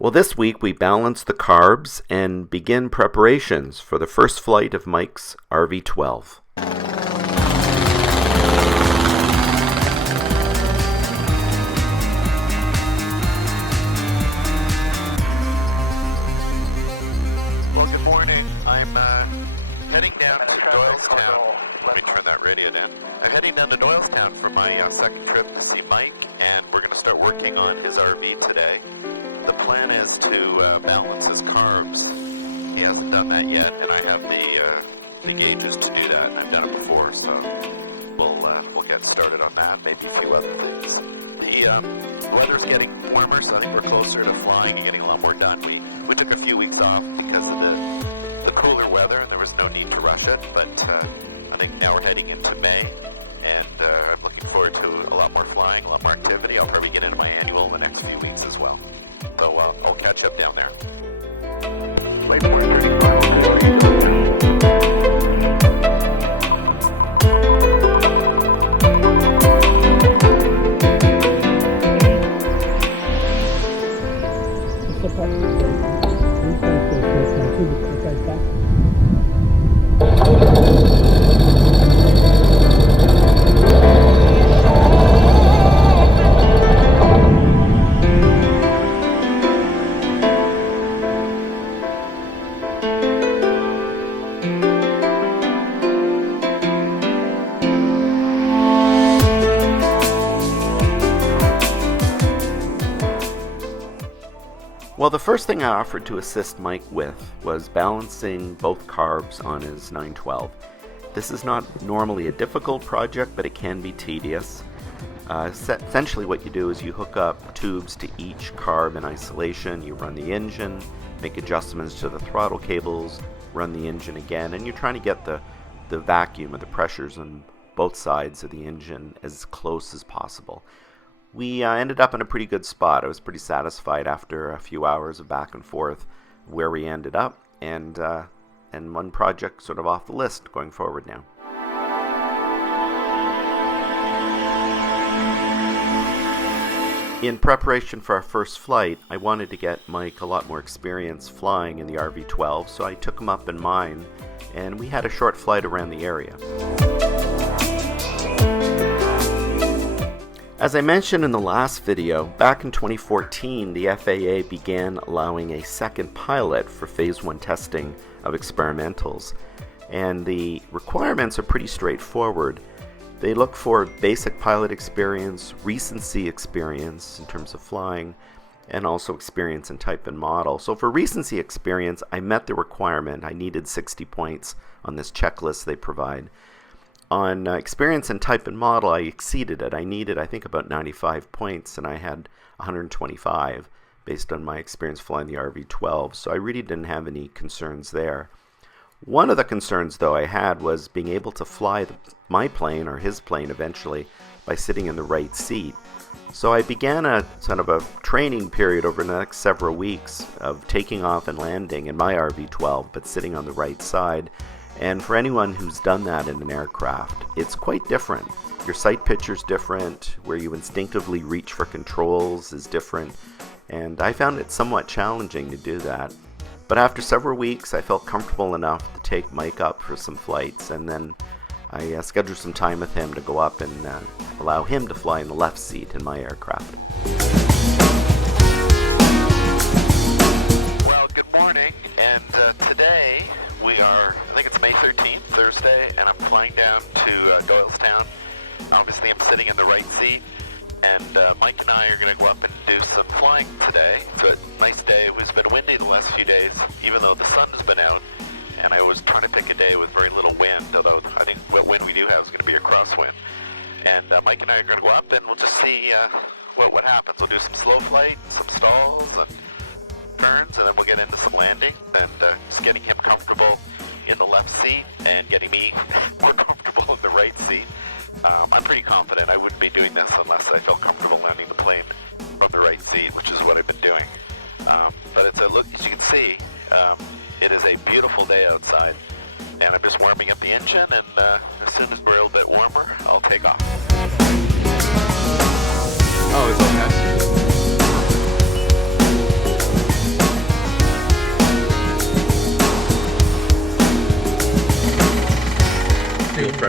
Well, this week we balance the carbs and begin preparations for the first flight of Mike's RV-12. Well, good morning. I'm heading down to Doylestown. Let me turn that radio down. I'm heading down to Doylestown for my second trip to see Mike, and we're going to start working on his RV today. The plan is to balance his carbs. He hasn't done that yet, and I have the gauges to do that, and I've done it before, so we'll get started on that, maybe a few other things. The weather's getting warmer, so I think we're closer to flying and getting a lot more done. We took a few weeks off because of the cooler weather, and there was no need to rush it, but I think now we're heading into May, and I'm looking forward to a lot more flying, a lot more activity. I'll probably get into my annual in the next few weeks as well. So I'll catch up down there. Well, the first thing I offered to assist Mike with was balancing both carbs on his 912. This is not normally a difficult project, but it can be tedious. Essentially what you do is you hook up tubes to each carb in isolation, you run the engine, make adjustments to the throttle cables, run the engine again, and you're trying to get the vacuum or the pressures on both sides of the engine as close as possible. We ended up in a pretty good spot. I was pretty satisfied after a few hours of back and forth where we ended up, and one project sort of off the list going forward now. In preparation for our first flight, I wanted to get Mike a lot more experience flying in the RV-12, so I took him up in mine, and we had a short flight around the area. As I mentioned in the last video, back in 2014, the FAA began allowing a second pilot for Phase 1 testing of experimentals, and the requirements are pretty straightforward. They look for basic pilot experience, recency experience in terms of flying, and also experience in type and model. So for recency experience, I met the requirement. I needed 60 points on this checklist they provide. On experience and type and model, I exceeded it. I needed, I think, about 95 points, and I had 125 based on my experience flying the RV-12, so I really didn't have any concerns there. One of the concerns, though, I had was being able to fly my plane, or his plane eventually, by sitting in the right seat. So I began a sort of a training period over the next several weeks of taking off and landing in my RV-12, but sitting on the right side. And for anyone who's done that in an aircraft, it's quite different. Your sight picture's different, where you instinctively reach for controls is different, and I found it somewhat challenging to do that. But after several weeks, I felt comfortable enough to take Mike up for some flights, and then I scheduled some time with him to go up and allow him to fly in the left seat in my aircraft. Well, good morning, and today we are, I think it's May 13th, Thursday, and I'm flying down to Doylestown. Obviously, I'm sitting in the right seat, and Mike and I are going to go up and do some flying today. It's a nice day. It's been windy the last few days, even though the sun has been out, and I was trying to pick a day with very little wind, although I think what wind we do have is going to be a crosswind. And Mike and I are going to go up, and we'll just see what happens. We'll do some slow flight, some stalls, and turns, and then we'll get into some landing, and just getting him comfortable in the left seat and getting me more comfortable in the right seat. I'm pretty confident I wouldn't be doing this unless I felt comfortable landing the plane from the right seat, which is what I've been doing. But it's a look, as you can see, it is a beautiful day outside, and I'm just warming up the engine, and as soon as we're a little bit warmer, I'll take off. Oh, it's okay.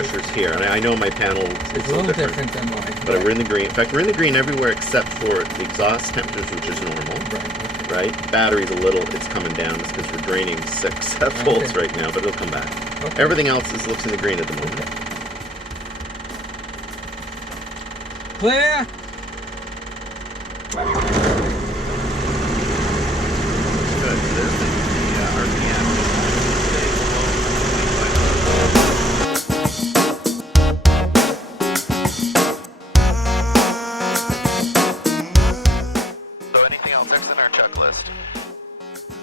temperatures here, and I know my panel It's a little different than mine. but we're in the green. In fact, we're in the green everywhere except for the exhaust temperatures, which is normal. Right. Right? Battery's a little, it's coming down. It's because we're draining 6 volts right now, but it'll come back. Okay. Everything else looks in the green at the moment. Clear. Good. There's the RPM. So anything else next in our checklist?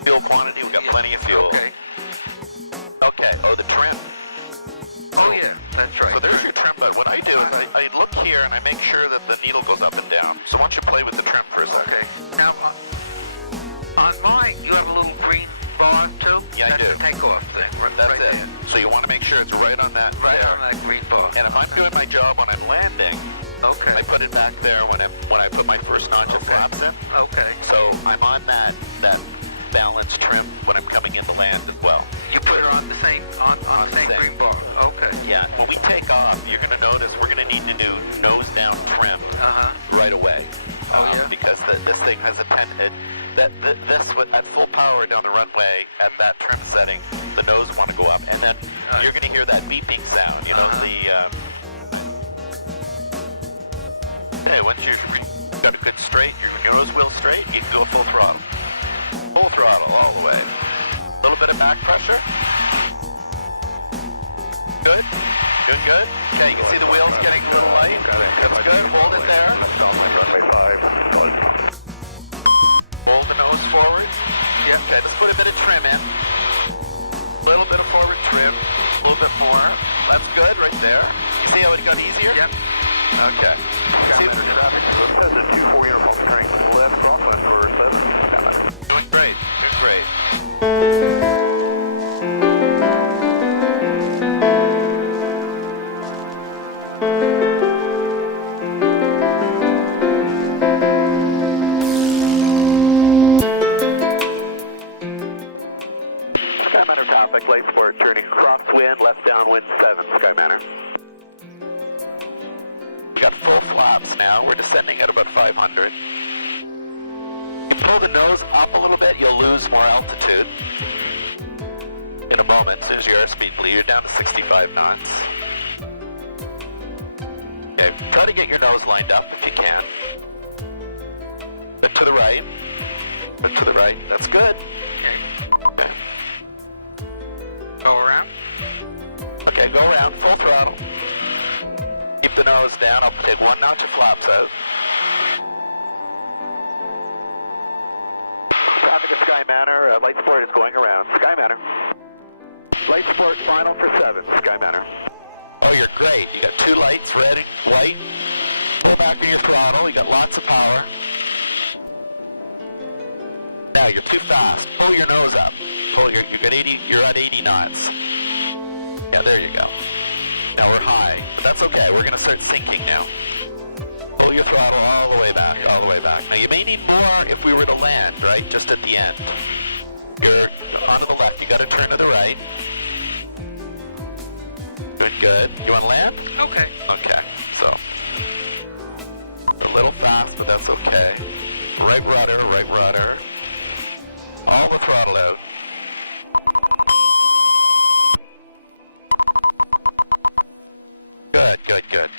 Fuel quantity, we've got plenty of fuel. Okay. Oh, the trim. Oh yeah, that's right. So there's your trim, but what I do is I look here and I make sure that the needle goes up and down. So why don't you play with the trim for a second? Okay. Now, on mine, you have a little green bar too? Yeah, I That's do. the takeoff thing. That's right it. there. So you want to make sure it's right on that. Right there. on that green bar. And if I'm doing my job when I'm landing, Okay. I put it back there when I put my first notch of flaps in. Okay. So I'm on that balanced trim when I'm coming in to land as well. You put her on the same green bar. Okay. Yeah. When we take off, you're going to notice we're going to need to do nose down trim right away. Oh yeah. Because this thing has a at full power down the runway at that trim setting, the nose want to go up, and then you're going to hear that beeping sound. You know Hey, once you've got a good straight, your nose wheel straight, you can go full throttle. Full throttle all the way. A little bit of back pressure. Good. Good, good. Okay, you can see the wheels getting a little light. That's good. Hold it there. Hold the nose forward. Yeah. Okay, let's put a bit of trim in. A little bit of forward trim. A little bit more. That's good right there. You see how it got easier? Yep. Okay. See Doing great. Doing great. Skymanner traffic, late sport, turning crosswind, left downwind 7, Skymanner. We got full flaps now. We're descending at about 500. You pull the nose up a little bit, you'll lose more altitude. In a moment, as soon as your airspeed bleed, you're down to 65 knots. Okay, try to get your nose lined up if you can. Bit to the right. Bit to the right. That's good. Okay. Go around. Okay, go around, full throttle. Keep the nose down. I'll take 1 notch of flaps out. Traffic at Skymanner. Light Sport is going around. Skymanner. Light Sport final for 7. Skymanner. Oh, you're great. You got 2 lights, red and white. Pull back on your throttle. You got lots of power. Now you're too fast. Pull your nose up. You're at 80 knots. Yeah, there you go. Now we're high, but that's okay. We're going to start sinking now. Pull your throttle all the way back, all the way back. Now you may need more if we were to land, right? Just at the end. You're onto the left. You got to turn to the right. Good, good. You want to land? Okay. Okay. So a little fast, but that's okay. Right rudder, right rudder. All the throttle out. Good, good, good.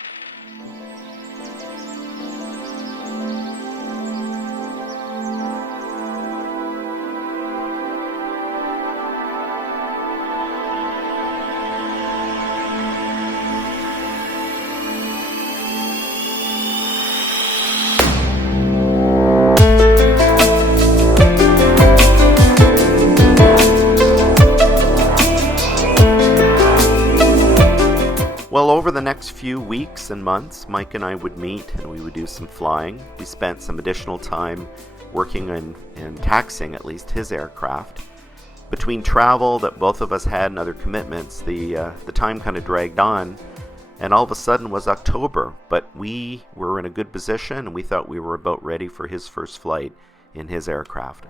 Well, over the next few weeks and months, Mike and I would meet and we would do some flying. We spent some additional time working and taxiing at least his aircraft. Between travel that both of us had and other commitments, the time kind of dragged on, and all of a sudden was October. But we were in a good position and we thought we were about ready for his first flight in his aircraft.